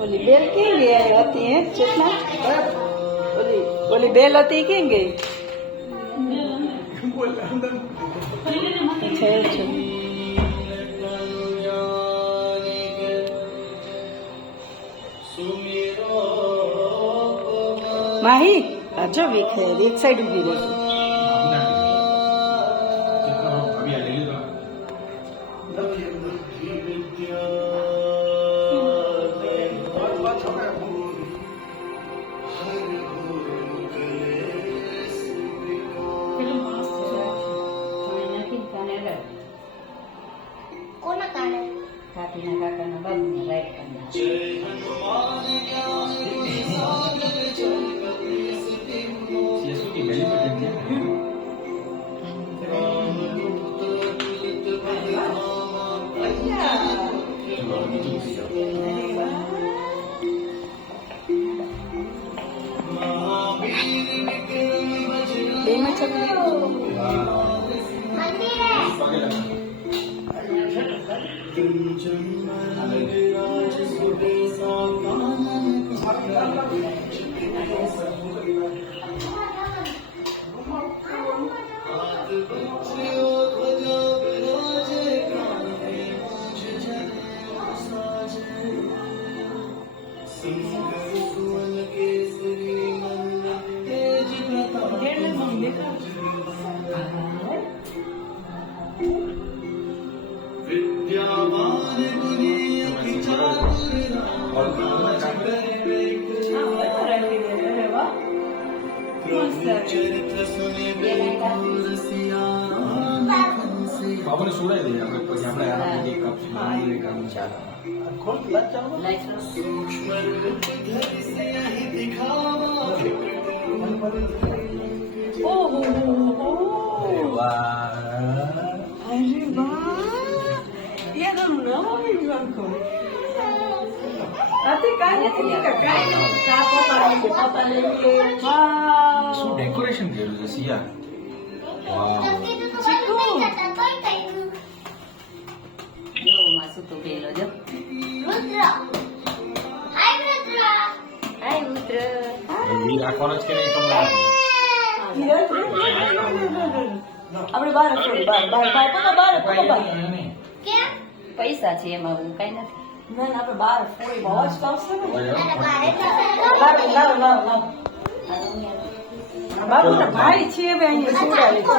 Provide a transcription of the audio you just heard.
ઓલી બેલ ક્યાં ગઈ હતી હે ચેતના ઓલી બેલ હતી ક્યાં ગઈ છે માહી જો વિખે એક સાઈડ ઉભી રહી કાકીના કાકાના બાબુને રાઈટ આપણે સુડાઈ દઈએ આપણે પછી આપણે કપ શું ડેકોરેશન કર્યું છે સિયા પૈસા છે એમાં હું કઈ નથી ના આપણે બહાર ફોડી અવાજ તો આવશે ને બાબુ ભાઈ છે અહીંયા